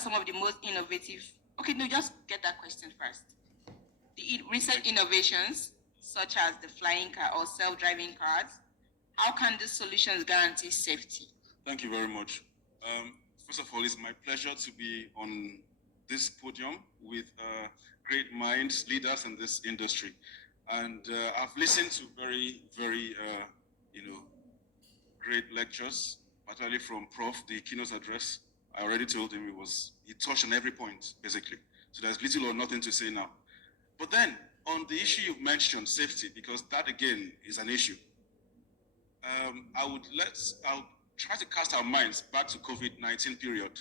some of the most innovative? Okay, no, just get that question first. The recent innovations, such as the flying car or self-driving cars, how can these solutions guarantee safety? Thank you very much. First of all, it's my pleasure to be on this podium with great minds, leaders in this industry. And I've listened to very, very, great lectures, particularly from Prof, the keynote address. I already told him he touched on every point, basically. So there's little or nothing to say now. But then, on the issue you've mentioned, safety, because that again is an issue. I'll try to cast our minds back to COVID-19 period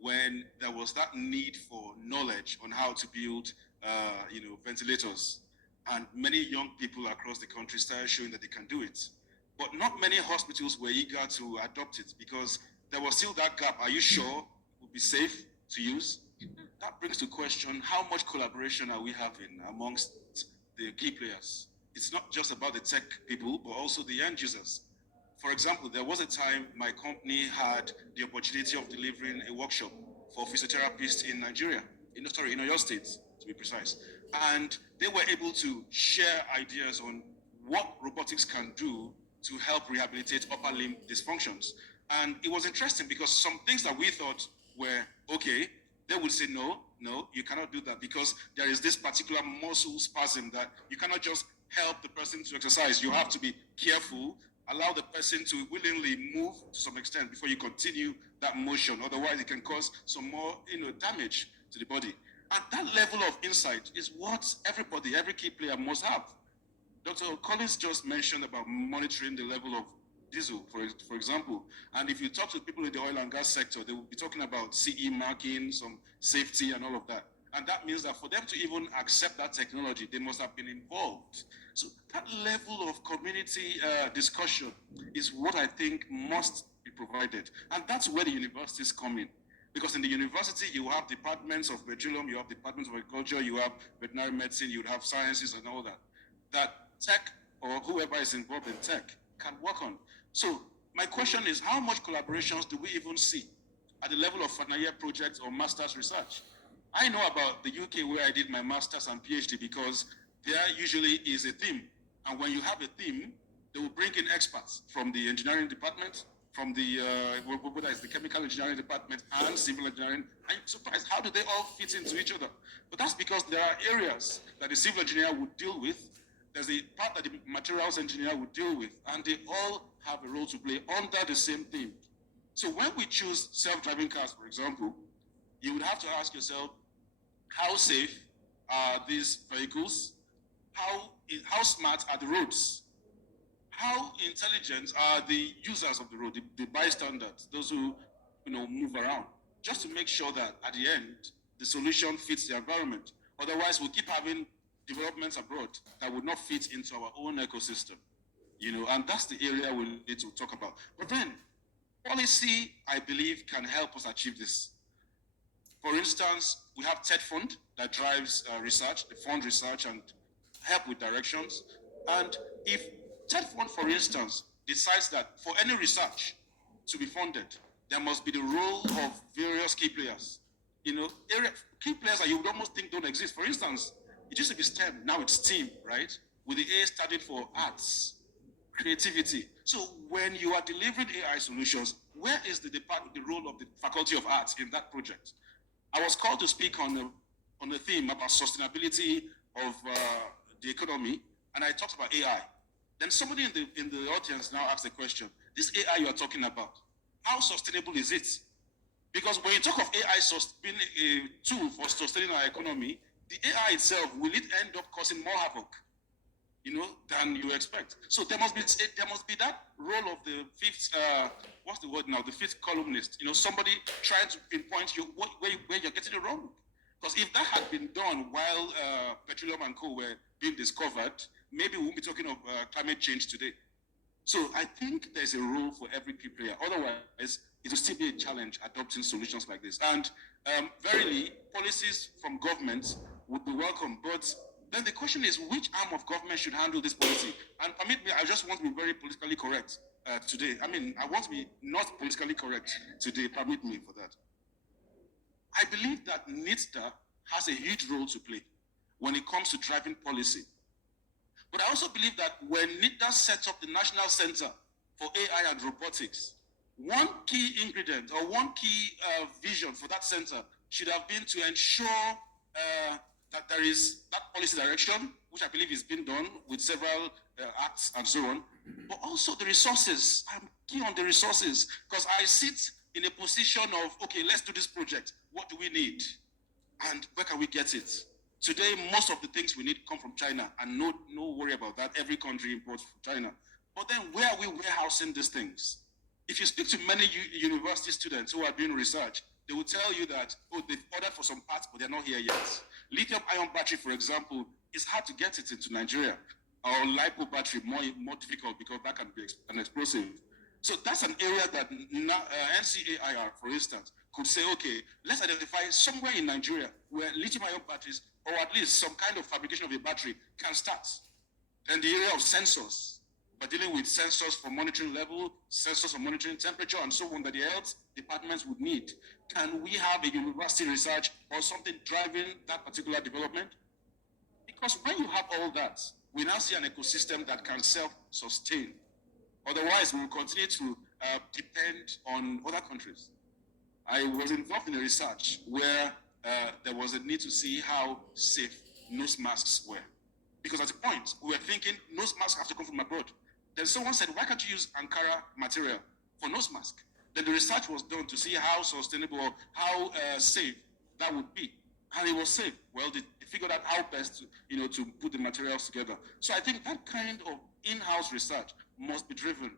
when there was that need for knowledge on how to build, ventilators. And many young people across the country started showing that they can do it. But not many hospitals were eager to adopt it because there was still that gap. Are you sure it would be safe to use? That brings to question how much collaboration are we having amongst the key players? It's not just about the tech people, but also the end users. For example, there was a time my company had the opportunity of delivering a workshop for physiotherapists in Nigeria, in Oyo State, to be precise. And they were able to share ideas on what robotics can do to help rehabilitate upper limb dysfunctions. And it was interesting because some things that we thought were okay, they would say, no, you cannot do that because there is this particular muscle spasm that you cannot just help the person to exercise. You have to be careful, allow the person to willingly move to some extent before you continue that motion. Otherwise, it can cause some more damage to the body. And that level of insight is what every key player must have. Dr. Collins just mentioned about monitoring the level of diesel, for example. And if you talk to people in the oil and gas sector, they will be talking about CE marking, some safety and all of that. And that means that for them to even accept that technology, they must have been involved. So that level of community discussion is what I think must be provided. And that's where the universities come in. Because in the university, you have departments of petroleum, you have departments of agriculture, you have veterinary medicine, you have sciences and all that. That tech or whoever is involved in tech can work on. So my question is, how much collaborations do we even see at the level of final year projects or master's research? I know about the UK where I did my master's and PhD because there usually is a theme. And when you have a theme, they will bring in experts from the engineering department, from the, whether it's the chemical engineering department and civil engineering. I'm surprised, how do they all fit into each other? But that's because there are areas that the civil engineer would deal with. There's a part that the materials engineer would deal with, and they all have a role to play under the same theme. So when we choose self-driving cars, for example, you would have to ask yourself, how safe are these vehicles? How smart are the roads? How intelligent are the users of the road, the bystanders, those who move around? Just to make sure that at the end, the solution fits the environment. Otherwise, we'll keep having developments abroad that would not fit into our own ecosystem. And that's the area we need to talk about. But then, policy, I believe, can help us achieve this. For instance, we have TED Fund that drives research, the fund research and help with directions. And if TED Fund, for instance, decides that for any research to be funded, there must be the role of various key players. Key players that you would almost think don't exist. For instance, it used to be STEM, now it's STEAM, right? With the A standing for arts, creativity. So when you are delivering AI solutions, where is the role of the Faculty of Arts in that project? I was called to speak on a theme about sustainability of the economy, and I talked about AI. Then somebody in the audience now asked the question, this AI you are talking about, how sustainable is it? Because when you talk of AI being a tool for sustaining our economy, the AI itself, will it end up causing more havoc, than you expect? So there must be that role of the fifth, what's the word now? The fifth columnist. Somebody trying to pinpoint where you're getting it wrong. Because if that had been done while petroleum and coal were being discovered, maybe we won't be talking of climate change today. So I think there's a role for every key player. Otherwise, it will still be a challenge adopting solutions like this. And verily, policies from governments would be welcome. But then the question is, which arm of government should handle this policy? And permit me, I just want to be very politically correct today. I want to be not politically correct today. Permit me for that. I believe that NITDA has a huge role to play when it comes to driving policy. But I also believe that when NITDA set up the National Center for AI and Robotics, one key ingredient or one key vision for that center should have been to ensure that there is that policy direction, which I believe is being done with several acts and so on, but also the resources. I'm key on the resources because I sit in a position of, okay, let's do this project. What do we need? And where can we get it? Today, most of the things we need come from China, and no worry about that. Every country imports from China. But then where are we warehousing these things? If you speak to many university students who are doing research, they will tell you that, oh, they've ordered for some parts, but they're not here yet. Lithium-ion battery, for example, it's hard to get it into Nigeria. Or LiPo battery, more difficult because that can be an explosive. So that's an area that NCAIR, for instance, could say, okay, let's identify somewhere in Nigeria where lithium-ion batteries, or at least some kind of fabrication of a battery, can start. Then the area of sensors, by dealing with sensors for monitoring level, sensors for monitoring temperature, and so on that the health departments would need. Can we have a university research or something driving that particular development? Because when you have all that, we now see an ecosystem that can self-sustain. Otherwise, we will continue to depend on other countries. I was involved in a research where there was a need to see how safe nose masks were. Because at the point, we were thinking nose masks have to come from abroad. Then someone said, why can't you use Ankara material for nose mask? Then the research was done to see how sustainable or how safe that would be. And it was safe. Well, they figured out how best to put the materials together. So I think that kind of in-house research must be driven.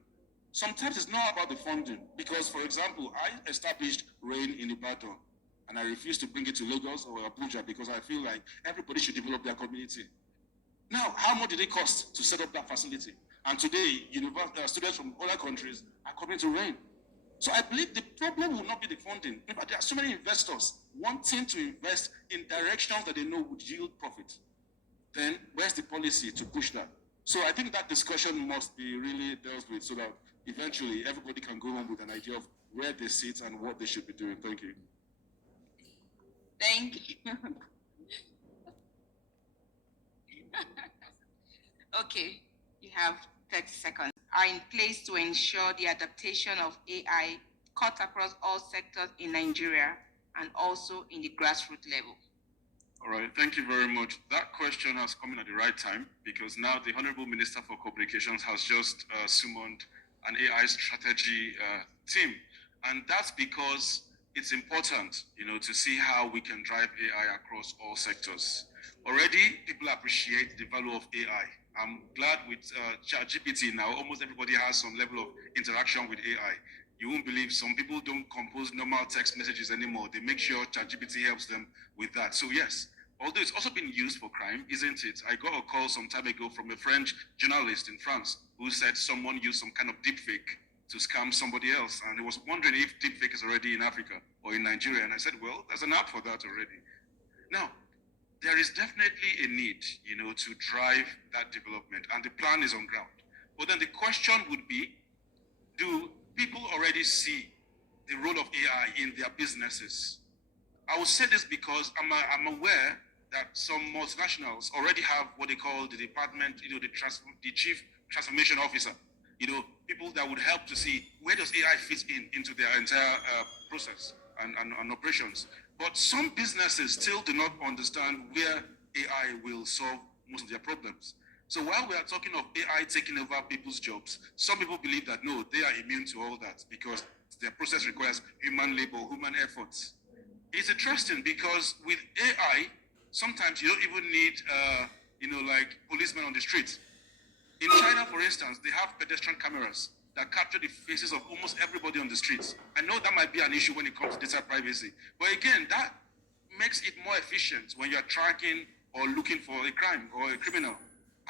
Sometimes it's not about the funding, because, for example, I established RAIN in Ibadan, and I refused to bring it to Lagos or Abuja because I feel like everybody should develop their community. Now, how much did it cost to set up that facility? And today, students from other countries are coming to RAIN. So I believe the problem will not be the funding. In fact, there are so many investors wanting to invest in directions that they know would yield profit. Then where's the policy to push that? So I think that discussion must be really dealt with so that eventually everybody can go home with an idea of where they sit and what they should be doing. Thank you. Thank you. Okay, you have 30 seconds. Are in place to ensure the adaptation of AI cut across all sectors in Nigeria and also in the grassroots level? All right, thank you very much. That question has come in at the right time because now the Honorable Minister for Communications has just summoned an AI strategy team. And that's because it's important, to see how we can drive AI across all sectors. Already, people appreciate the value of AI. I'm glad with ChatGPT now, almost everybody has some level of interaction with AI. You won't believe some people don't compose normal text messages anymore. They make sure ChatGPT helps them with that. So yes, although it's also been used for crime, isn't it? I got a call some time ago from a French journalist in France who said someone used some kind of deepfake to scam somebody else. And he was wondering if deepfake is already in Africa or in Nigeria. And I said, well, there's an app for that already. Now, there is definitely a need, to drive that development, and the plan is on ground. But then the question would be, do people already see the role of AI in their businesses? I will say this because I'm aware that some multinationals already have what they call the department, the chief transformation officer, people that would help to see where does AI fit into their entire process and operations. But some businesses still do not understand where AI will solve most of their problems. So while we are talking of AI taking over people's jobs, some people believe that no, they are immune to all that because their process requires human labor, human efforts. It's interesting because with AI, sometimes you don't even need, like policemen on the street. In China, for instance, they have pedestrian cameras that capture the faces of almost everybody on the streets. I know that might be an issue when it comes to data privacy. But again, that makes it more efficient when you're tracking or looking for a crime or a criminal.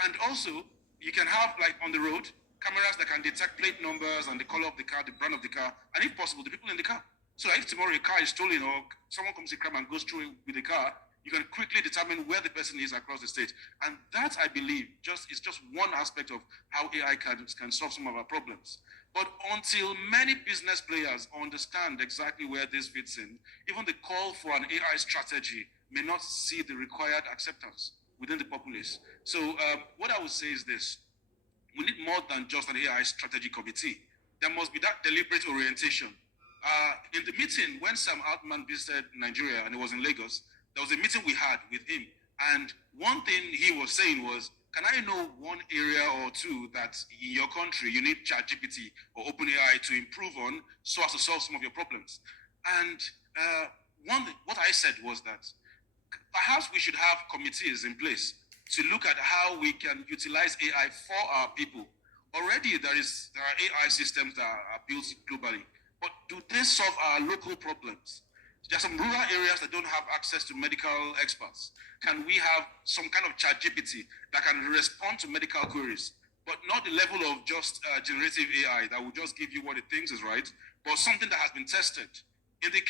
And also, you can have, like on the road, cameras that can detect plate numbers and the color of the car, the brand of the car, and if possible, the people in the car. So if tomorrow a car is stolen or someone commits a crime and goes through with the car, you can quickly determine where the person is across the state. And that, I believe, is just one aspect of how AI can solve some of our problems. But until many business players understand exactly where this fits in, even the call for an AI strategy may not see the required acceptance within the populace. So what I would say is this: we need more than just an AI strategy committee. There must be that deliberate orientation. In the meeting, when Sam Altman visited Nigeria and it was in Lagos, there was a meeting we had with him. And one thing he was saying was, can I know one area or two that in your country you need ChatGPT or OpenAI to improve on so as to solve some of your problems? And what I said was that perhaps we should have committees in place to look at how we can utilize AI for our people. Already there are AI systems that are built globally, but do they solve our local problems? There are some rural areas that don't have access to medical experts. Can we have some kind of chat GPT that can respond to medical queries, but not the level of just generative AI that will just give you what it thinks is right, but something that has been tested? In the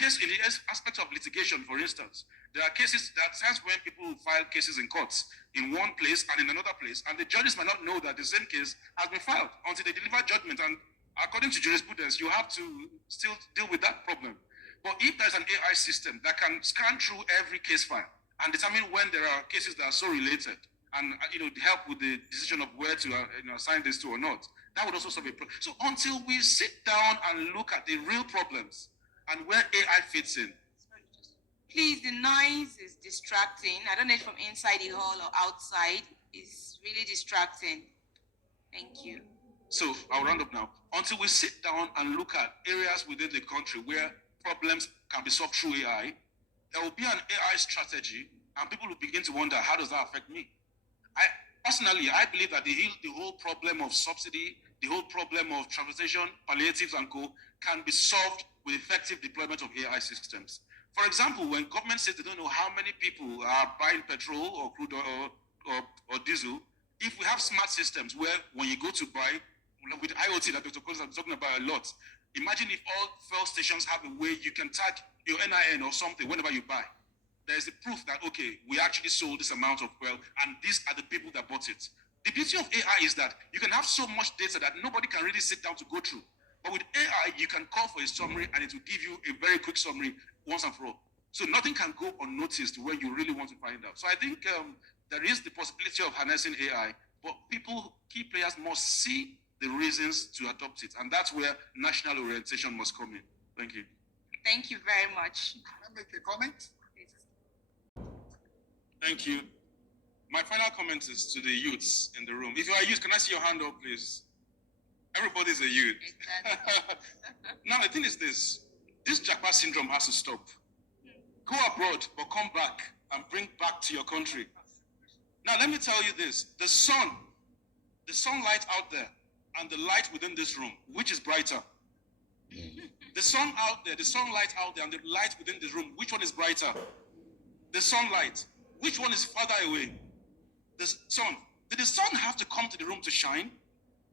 aspect of litigation, for instance, there are times when people file cases in courts in one place and in another place, and the judges might not know that the same case has been filed until they deliver judgment. And according to jurisprudence, you have to still deal with that problem. But if there's an AI system that can scan through every case file and determine when there are cases that are so related, and help with the decision of where to assign this to or not, that would also solve a problem. So until we sit down and look at the real problems and where AI fits in. Please, the noise is distracting. I don't know if from inside the hall or outside. It's really distracting. Thank you. So I'll round up now. Until we sit down and look at areas within the country where problems can be solved through AI, there will be an AI strategy, and people will begin to wonder, how does that affect me? I believe that the whole problem of subsidy, the whole problem of transportation, palliatives and co can be solved with effective deployment of AI systems. For example, when government says they don't know how many people are buying petrol or crude or diesel, if we have smart systems where when you go to buy, with IoT that Dr. Coles is talking about a lot, imagine if all fuel stations have a way you can tag your NIN or something whenever you buy. There's the proof that, okay, we actually sold this amount of fuel and these are the people that bought it. The beauty of AI is that you can have so much data that nobody can really sit down to go through. But with AI, you can call for a summary and it will give you a very quick summary once and for all. So nothing can go unnoticed when you really want to find out. So I think there is the possibility of harnessing AI, but key players must see the reasons to adopt it. And that's where national orientation must come in. Thank you. Thank you very much. Can I make a comment? Thank you. My final comment is to the youths in the room. If you are a youth, can I see your hand up, please? Everybody's a youth. Exactly. Now, the thing is this Japa syndrome has to stop. Go abroad, but come back and bring back to your country. Now, let me tell you this. The sunlight out there and the light within this room, which is brighter? The sun out there, the sunlight out there and the light within this room, which one is brighter? The sunlight. Which one is farther away? The sun. Did the sun have to come to the room to shine?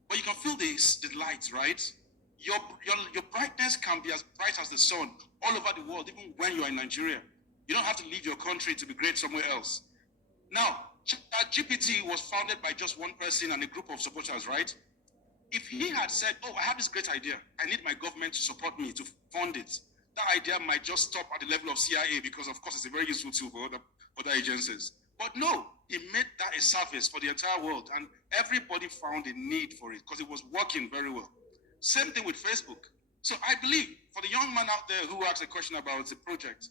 But you can feel the light, right? Your brightness can be as bright as the sun all over the world, even when you are in Nigeria. You don't have to leave your country to be great somewhere else. Now, GPT was founded by just one person and a group of supporters, right? If he had said, oh, I have this great idea, I need my government to support me to fund it, that idea might just stop at the level of CIA because, of course, it's a very useful tool for other agencies. But no, he made that a service for the entire world, and everybody found a need for it because it was working very well. Same thing with Facebook. So I believe for the young man out there who asked a question about the project,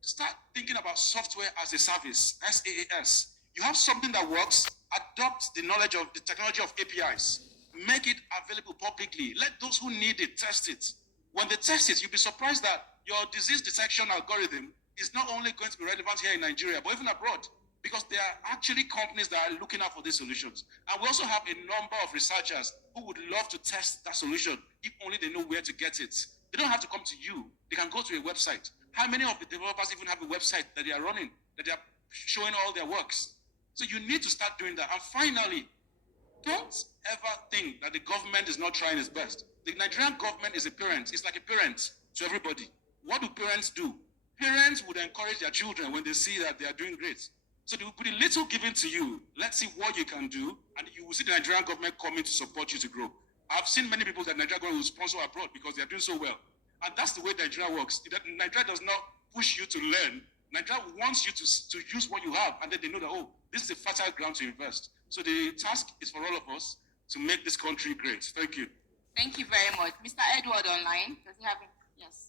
start thinking about software as a service, SaaS. You have something that works, adopt the knowledge of the technology of APIs, make it available publicly. Let those who need it test it. When they test it, you'll be surprised that your disease detection algorithm is not only going to be relevant here in Nigeria, but even abroad, because there are actually companies that are looking out for these solutions. And we also have a number of researchers who would love to test that solution if only they know where to get it. They don't have to come to you. They can go to a website. How many of the developers even have a website that they are running, that they are showing all their works? So you need to start doing that. And finally, don't ever think that the government is not trying its best. The Nigerian government is a parent. It's like a parent to everybody. What do parents do? Parents would encourage their children when they see that they are doing great. So they will put a little given to you. Let's see what you can do, and you will see the Nigerian government coming to support you to grow. I've seen many people that Nigerian government will sponsor abroad because they are doing so well. And that's the way Nigeria works. Nigeria does not push you to learn. Nigeria wants you to use what you have, and then they know that, oh, this is a fertile ground to invest. So the task is for all of us to make this country great. Thank you. Thank you very much. Mr. Edward online, does he have it? Yes.